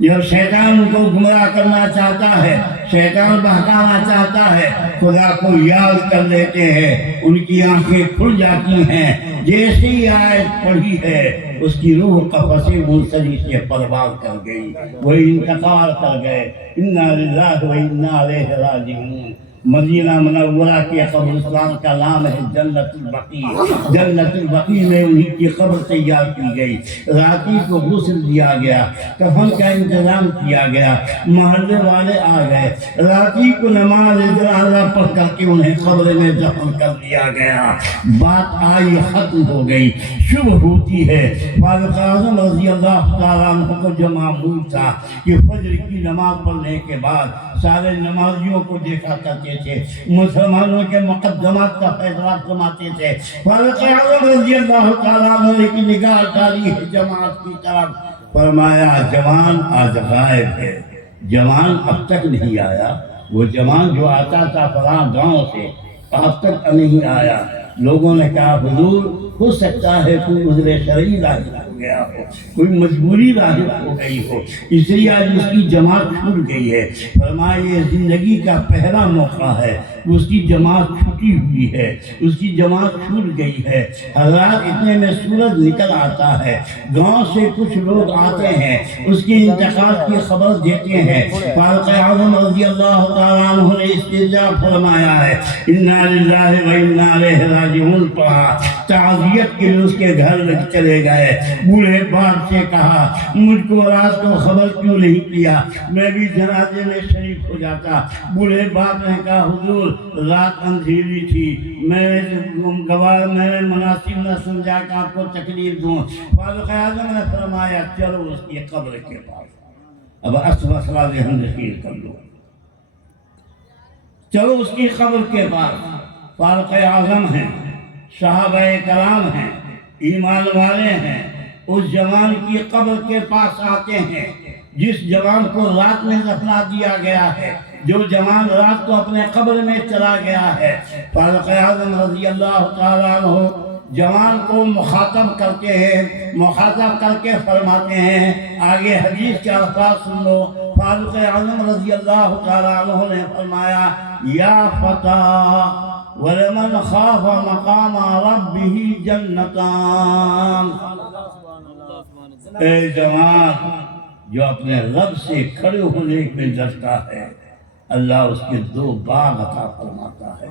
جب شیطان ان کو گمراہ کرنا چاہتا ہے، شیطان بہکانا چاہتا ہے، خدا کو یاد کر لیتے ہیں، ان کی آنکھیں کھل جاتی ہیں۔ جیسے ہی آیت پڑھی ہے اس کی روح قفس منصری سے پرواز کر گئی، وہ انتقال کر گئے۔ انا للہ و انا الیہ راجعون۔ مدینہ منورہ کے قبرستان کا نام ہے جنت البقیع۔ جنت البقیع میں انہی کی قبر تیار کی گئی، راتی کو غسل دیا گیا، کفن کا انتظام کیا گیا، محلے والے آ گئے، راتی کو نماز جنازہ پڑھ کر کے انہیں قبر میں دفن کر دیا گیا۔ بات آئی ختم ہو گئی، صبح ہوتی ہے۔ فاروق اعظم رضی اللہ تعالیٰ عنہ کو جو معمول تھا کہ فجر کی نماز پڑھنے کے بعد سارے نمازیوں کو دیکھا کرتے تھے، مسلمانوں کے مقدمات کا فیصلہ فرماتے تھے۔ فاروق اعظم رضی اللہ تعالیٰ عنہ کی نگاہ ڈالی ہے جماعت کی طرف، فرمایا جوان آج غائب ہے، جوان اب تک نہیں آیا۔ وہ جوان جو آتا تھا فلاں گاؤں سے اب تک نہیں آیا۔ لوگوں نے کہا حضور ہو سکتا ہے کوئی عذر شرعی لاحق ہو گیا ہو، کوئی مجبوری لاحق ہو گئی ہو، اس لیے آج اس کی جماعت چھوٹ گئی ہے۔ فرمایا یہ زندگی کا پہلا موقع ہے، اس کی جماعت چھوٹی ہوئی ہے، اس کی جماعت چھوٹ گئی ہے۔ حضرات اتنے میں سورج نکل آتا ہے، گاؤں سے کچھ لوگ آتے ہیں، اس کے انتقال کی خبر دیتے ہیں۔ فاروق اعظم رضی اللہ تعالیٰ عنہ نے استرجاع فرمایا ہے، انا للہ و انا الیہ راجعون پڑھا، تعزیت کے لیے اس کے گھر میں چلے گئے۔ بوڑھے باپ سے کہا مجھ کو رات کو خبر کیوں نہیں کیا، میں بھی جنازے میں شریک ہو جاتا۔ بوڑھے باپ نے کہا حضور رات اندھیری تھی، میں نے مناسب نہ سمجھا کہ آپ کو تکلیف دوں۔ فاروق اعظم نے فرمایا چلو اس کی قبر کے پاس، اب مسئلہ ذہن نشین کر لو، چلو اس کی قبر کے پاس۔ فاروق اعظم ہیں، صحابہ کرام ہیں، ایمان والے ہیں، اس جوان کی قبر کے پاس آتے ہیں جس جوان کو رات میں دفنا دیا گیا ہے، جو جوان رات کو اپنے قبر میں چلا گیا ہے۔ فاروق اعظم رضی اللہ تعالیٰ عنہ جوان کو مخاطب کرتے ہیں، مخاطب کر کے فرماتے ہیں، آگے حدیث کے الفاظ سن لو۔ فاروق اعظم رضی اللہ تعالیٰ عنہ نے فرمایا یا فتیٰ وَلَمَنْ خَافَ مَقَامَ رَبِّهِ جَنَّتَانِ، اے جوان جو اپنے رب سے کھڑے ہونے میں ڈرتا ہے، اللہ اس کے دو باغ عطا فرماتا ہے،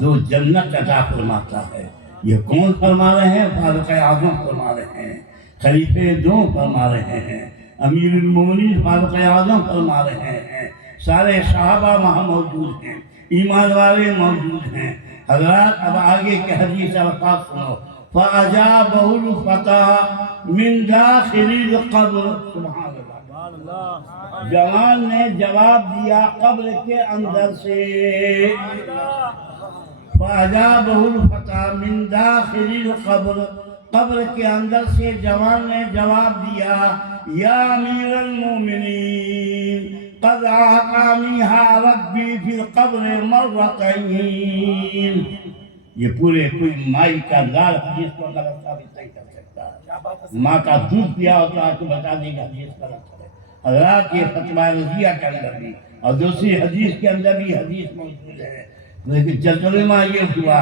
دو جنت عطا فرماتا ہے۔ یہ کون فرما رہے ہیں؟ فاروق اعظم فرما رہے ہیں، خلیفہ دو فرما رہے ہیں، امیر المومنین فاروق اعظم فرما رہے ہیں، سارے صحابہ وہاں موجود ہیں، ایمان والے موجود ہیں۔ حضرات اب آگے کے حدیث الفاظ سنو۔ فَأَجَابَهُ الْفَتَىٰ مِنْ دَاخِلِ الْقَبْرِ، سبحان اللہ، جوان نے جواب دیا قبر کے اندر سے۔ فَأَجَابَهُ الْفَتَىٰ مِنْ دَاخِلِ الْقَبْرِ، قبر کے اندر سے جوان نے جواب دیا یا امیر المومنین قد اعطانیہا ربی فی القبر مرتین۔ یہ پورے کوئی مائی کا لال حدیث کو غلط ثابت نہیں کر سکتا۔ ماں کا دودھ پیا ہوتا ہے تو بتا دے گا حدیث غلط ہے۔ حضرات یہ فتویٰ رضیہ کے اندر بھی اور دوسری حدیث کے اندر بھی حدیث موجود ہے، لیکن ترجمہ یہ ہوا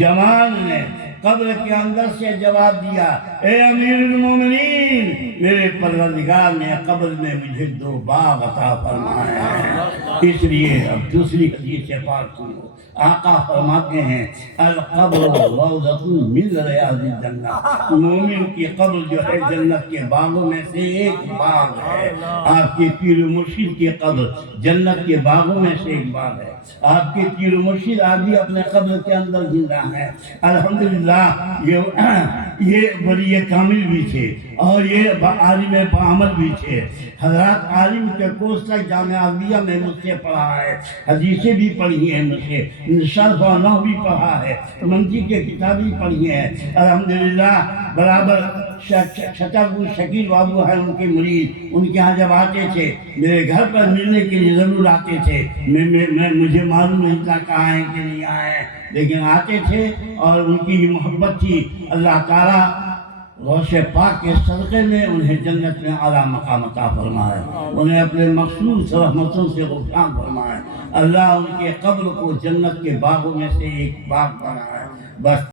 جوان نے قبر کے اندر سے جواب دیا اے امیر المومنین، میرے پروردگار نے قبر میں مجھے دو باغ عطا فرمائے ہیں۔ اس لیے اب دوسری حدیث پاک سنو، آقا فرماتے ہیں القبر روضۃ من ریاض الجنہ، مومن کی قبر جو ہے جنت کے باغوں میں سے ایک باغ ہے۔ آپ کے پیر و مرشد کی قبر جنت کے باغوں میں سے ایک باغ ہے۔ آپ کے پیر و مرشد آدمی اپنے قبر کے اندر زندہ ہیں۔ الحمدللہ یہ ولی کامل بھی تھے اور یہ عالم بعمل بھی تھے۔ حضرات عالم کے کورس تک جامعہ عربیہ میں مجھ سے پڑھا ہے، حدیثیں بھی پڑھی ہیں مجھ سے، شرح و نحو بھی پڑھا ہے، منطق کی کتابیں پڑھی ہیں۔ الحمدللہ برابر شکر شکیل بابو ہے ان کے مرید، ان کے ہاں جب آتے تھے میرے گھر پر ملنے کے لیے ضرور آتے تھے۔ مجھے معلوم نہیں تھا کہ آئیں کہ نہیں آئیں، لیکن آتے تھے اور ان کی محبت تھی۔ اللہ تعالیٰ غوث پاک کے صدقے میں انہیں جنت میں اعلیٰ مقام عطا فرمائے، انہیں اپنے مخصوص رحمتوں سے غفران فرمائے۔ اللہ ان کے قبر کو جنت کے باغوں میں سے ایک باغ بنائے۔ بس